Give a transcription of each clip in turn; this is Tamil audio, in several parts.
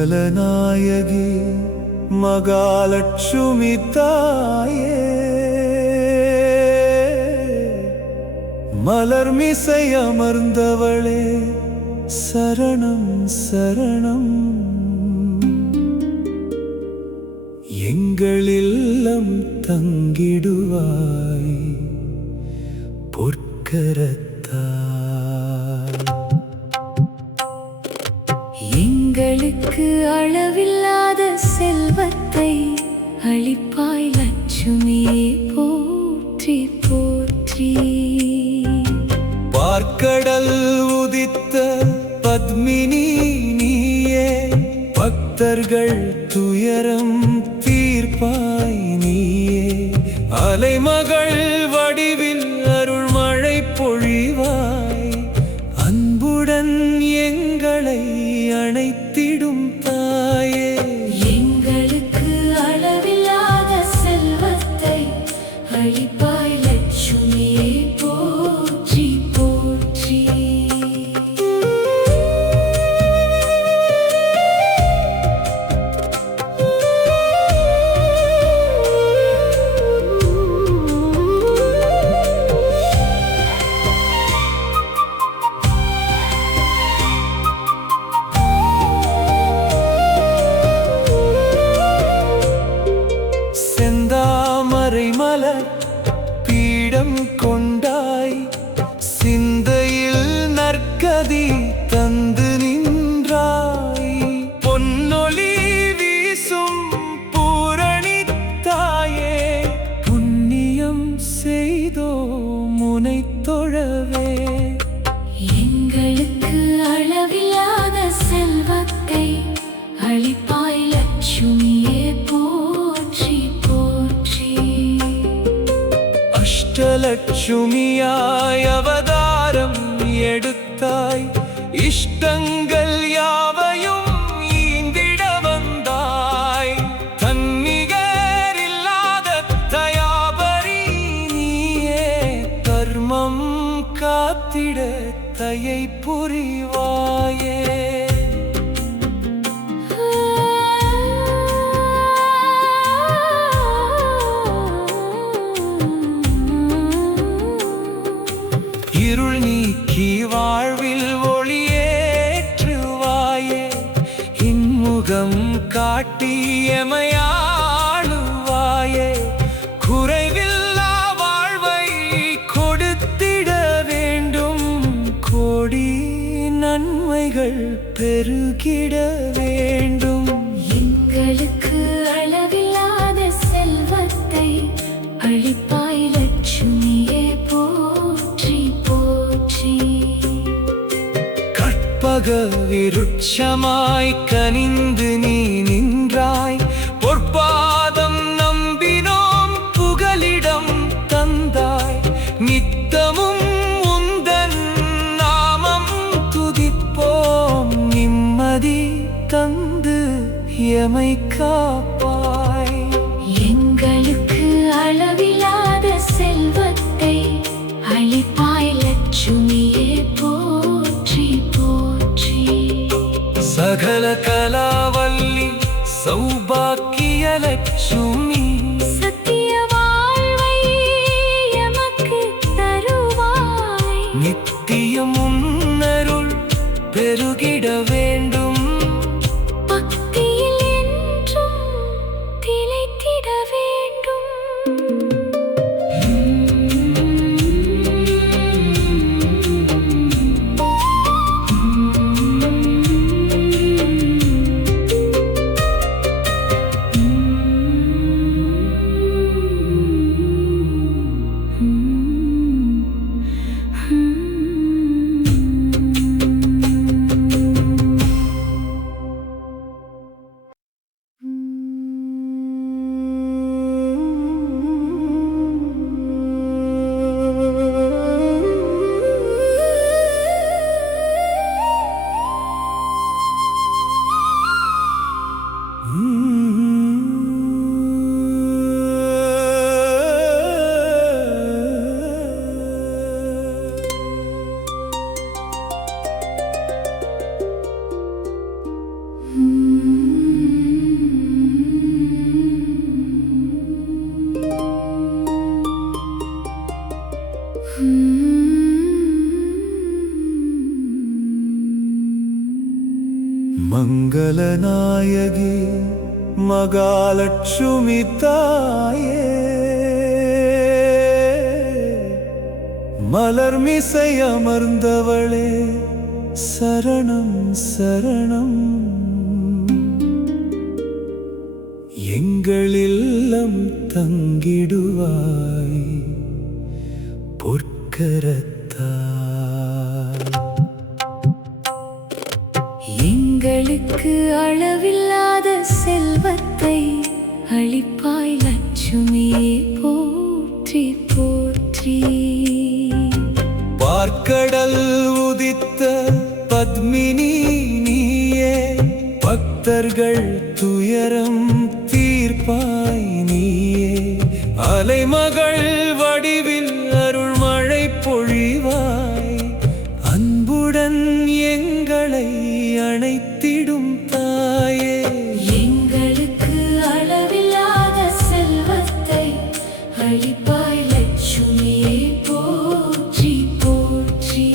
மங்களநாயகி மகாலட்சுமி தாயே, மலர்மிசை அமர்ந்தவளே சரணம் சரணம். எங்கள் இல்லம் தங்கிடுவாய் பொற்கரத்தாய். எங்களுக்கு அளவில்லாத செல்வத்தை அளிப்பாய் லட்சுமியே போற்றி போற்றி. பார்க்கடல் உதித்த பத்மினி நீயே, பக்தர்கள் துயரம் தீர்ப்பாய் நீயே. அலைமகள் வடிவில் அருள்மழை பொழிவாய், அன்புடன் எங்களை அணைத்திடும் தாயே. எங்களுக்கு அளவில்லாத செல்வத்தை அளிப்பாய் லட்சுமியே போற்றி போற்றி. செந்தாமரை மலர் பீடம் கொண்டாய், சிந்தையில் நற்கதி தந்து நின்றாய். பொன்னொளி வீசும் பூரணி தாயே, புண்ணியம் செய்தோ முனை தொழவே. எங்களுக்கு அளவில்லாத செல்வத்தை அளிப்பாய் லட்சுமியே போற்றி போற்றி. அஷ்டலட்சுமியாய் அவதாரம் எடுத்தாய், இஷ்டங்கள் யாவையும் ஈந்திட வந்தாய். தன்னிகர் இல்லாத தயாபரி நீயே, கர்மம் காத்திட தயை புரிவாயே. இருள் நீக்கி வாழ்வில் ஒளியேற்றுவாயே, இன்முகம் காட்டி எமையாளுவாயே. குறைவில்லா வாழ்வை கொடுத்திட வேண்டும், கோடி நன்மைகள் பெருகிட வேண்டும். எங்களுக்கு அளவில்லாத செல்வத்தை அளிப்பாய் லட்சுமியே போற்றி போற்றி. கற்பக விருட்சமாய் கனிந்து நீ நின்றாய், பொற்பாதம் நம்பினோம் புகலிடம் தந்தாய். நித்தமும் உந்தன் நாமம் துதிப்போம், நிம்மதி தந்து எமை காப்பாய். எங்களுக்கு அளவில்லாத செல்வத்தை அளிப்பாய் லட்சுமியே போற்றி போற்றி. சகல கலாவல்லி சௌபாக்கிய லட்சுமி, சத்திய வாழ்வை எமக்கு தருவாய். நித்தியம் உன்னருள் பெருகிட வேண்டும், பக்தியில் என்றும் திளைத்திட வேண்டும். Mm-hmm. மங்களநாயகி மகாலட்சுமி தாயே, மலர்மிசை அமர்ந்தவளே சரணம் சரணம். எங்கள் இல்லம் தங்கிடுவாய் பொற்கரத்தாய். எங்களுக்கு அளவில்லாத செல்வத்தை அளிப்பாய் லட்சுமியே போற்றி போற்றி. பார்க்கடல் உதித்த பத்மினி நீயே, பக்தர்கள் துயரம் தீர்ப்பாய் நீயே. அலைமகள் வடிவில் அருள்மழை பொழிவாய், அன்புடன் எங்களை அணைத்திடும் தாயே. எங்களுக்கு அளவில்லாத செல்வத்தை அளிப்பாய் லட்சுமியே போற்றி போற்றி.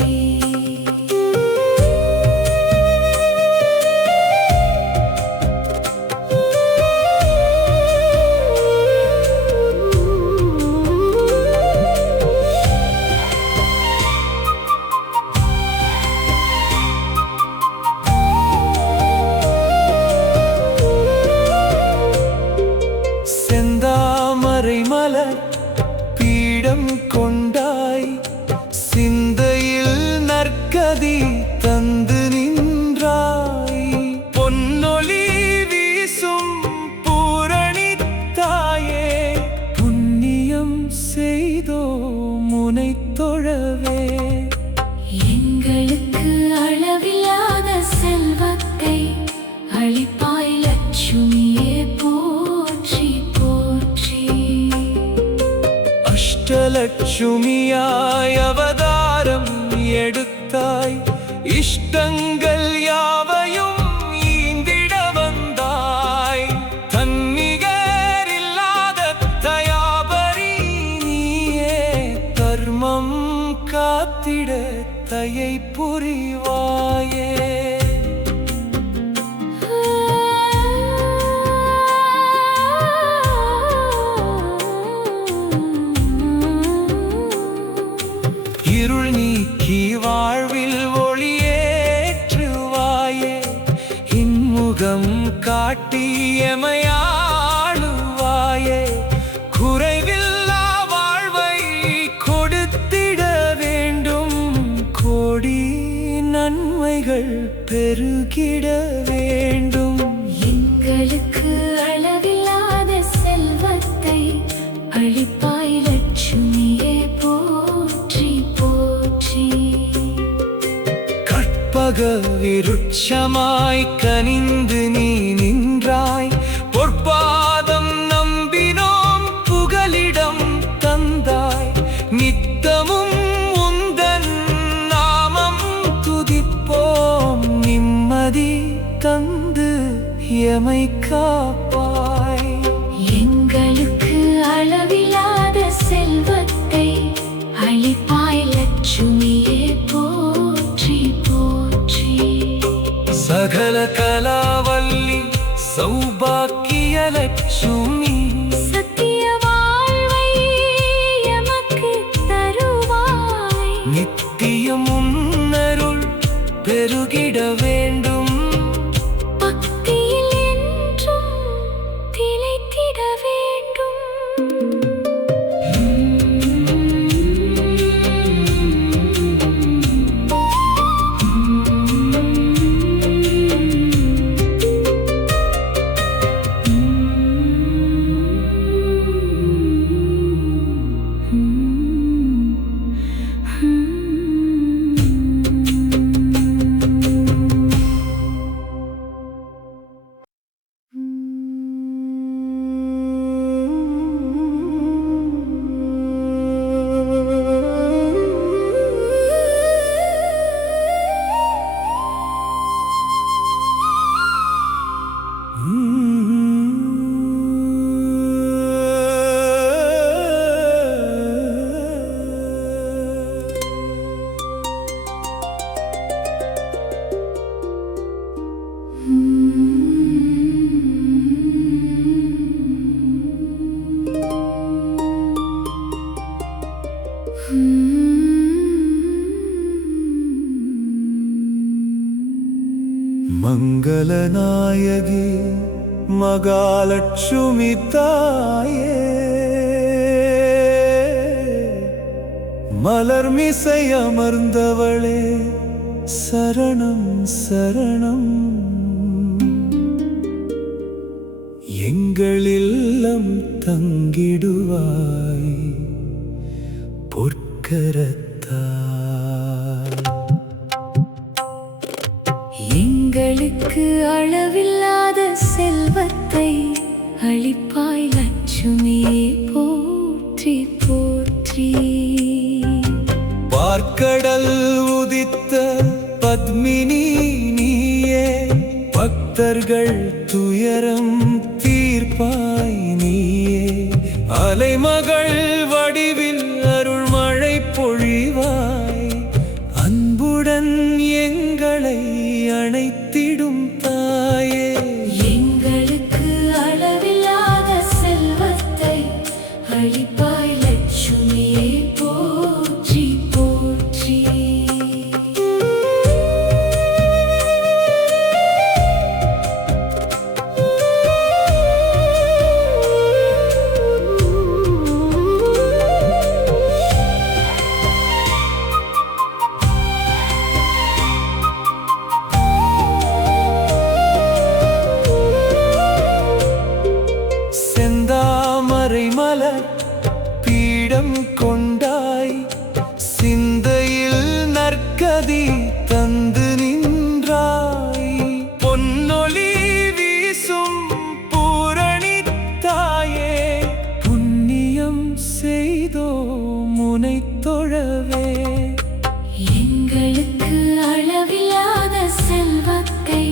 செந்தாமரை மலர் பீடம் கொண்டாய், சிந்தையில் நற்கதி தந்து நின்றாய். பொன்னொளி வீசும் பூரணி தாயே, புண்ணியம் செய்தோ முனை தொழவே. எங்களுக்கு அளவில்லாத செல்வத்தை அளிப்பாய் லட்சுமியே போற்றி போற்றி. அஷ்டலட்சுமியாய் அவதாரம் எடுத்தாய், இஷ்டங்கள் யாவையும் ஈந்திட வந்தாய். தன்னிகர் இல்லாத தயாபரி நீயே, தர்மம் காத்திட தயை புரிவாயே. இருள் நீக்கி வாழ்வில் ஒளியேற்றுவாயே, இன்முகம் காட்டி எமையாளுவாயே. குறைவில்லா வாழ்வை கொடுத்திட வேண்டும், கோடி நன்மைகள் பெருகிட வேண்டும். எங்களுக்கு அளவில்லாத செல்வத்தை அளிப்பாய் லட்சுமியே போற்றி போற்றி. கற்பக விருட்சமாய் கனிந்து நீ நின்றாய், பொற்பாதம் நம்பினோம் புகலிடம் தந்தாய். நித்தமும் உந்தன் நாமம் துதிப்போம், நிம்மதி தந்து எமை காப்பாய். எங்களுக்கு அளவில்லாத செல்வத்தை அளிப்பாய் லட்சுமியே போற்றி போற்றி. சகல கலாவல்லி சௌபாக்கிய லட்சுமி, சத்திய வாழ்வை எமக்கு தருவாய். நித்தியம் உன்னருள் பெருகிட வேண்டும், பக்தியில் என்றும் திளைத்திட வேண்டும். மங்களநாயகி மகாலட்சுமி தாயே, மலர்மிசை அமர்ந்தவளே சரணம் சரணம். எங்கள் இல்லம் தங்கிடுவாய் பொற்கரத்தால். எங்களுக்கு அளவில்லாத செல்வத்தை அளிப்பாய் லட்சுமியே போற்றி போற்றி. பார்க்கடல் உதித்த பத்மினி நீயே, பக்தர்கள் துயரம் தீர்ப்பாய் நீயே. அலைமகள் வடிவில் அருள்மழை பொழிவாய், அன்புடன் எங்களை அணைத்திடும் தாயே. எங்களுக்கு அளவில்லாத செல்வத்தை அளிப்பாய் லட்சுமியே போற்றி போற்றி. செந்தாமரை மலர் பீடம் கொண்டாய், சிந்தையில் நற்கதி தந்து நின்றாய். பொன்னொளி வீசும் பூரணி தாயே, புண்ணியம் செய்தோ முனை தொழவே. எங்களுக்கு அளவில்லாத செல்வத்தை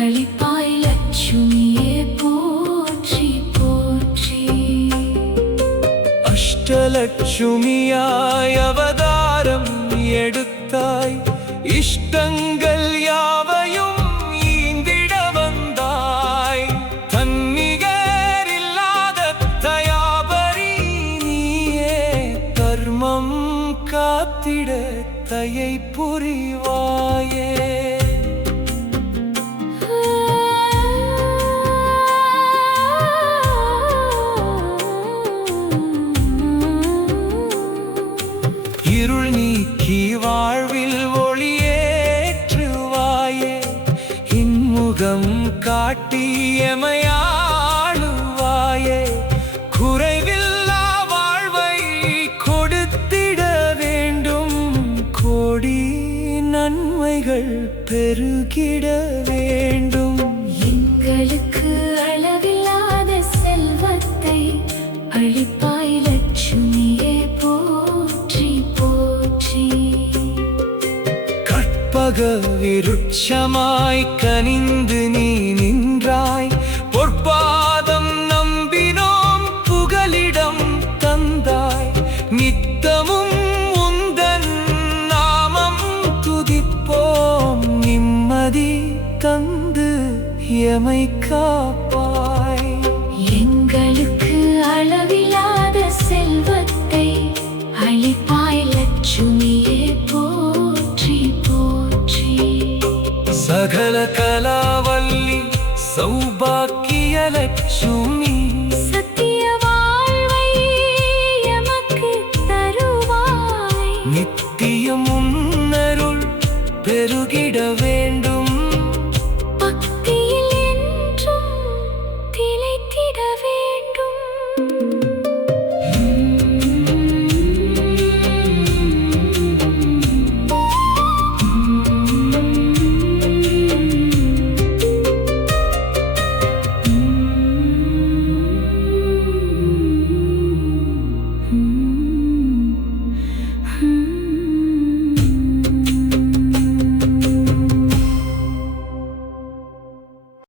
அளிப்பாய் லட்சுமியே போற்றி போற்றி. அஷ்டலட்சுமியாய் அவதாரம் எடுத்தாய், இஷ்டங்கள் யாவையும் ஈந்திட வந்தாய். தன்னிகர் இல்லாத தயாபரி நீயே, தர்மம் காத்திட தயை புரிவாயே. இருள் நீக்கி வாழ்வில் ஒளியேற்றுவாயே, இன்முகம் காட்டி எமையாளுவாயே. குறைவில்லா வாழ்வை கொடுத்திட வேண்டும், கோடி நன்மைகள் பெருகிட வேண்டும். எங்களுக்கு அளவில்லாத செல்வத்தை அளிப்பாய் லட்சுமியே போற்றி போற்றி. கற்பக விருட்சமாய் கனிந்து நீ நின்றாய், பொற்பாதம் நம்பினோம் புகலிடம் தந்தாய். நித்தமும் உந்தன் நாமம் துதிப்போம், நிம்மதி தந்து எமை காப்பாய். எங்களுக்கு அளவில்லாத செல்வத்தை அளிப்பாய் லட்சுமியே போற்றி போற்றி. சகல கலாவல்லி சௌபாக்கிய லட்சுமி, சத்திய வாழ்வை எமக்கு தருவாய். நித்தியம் உன்னருள் பெருகிட வேண்டும்.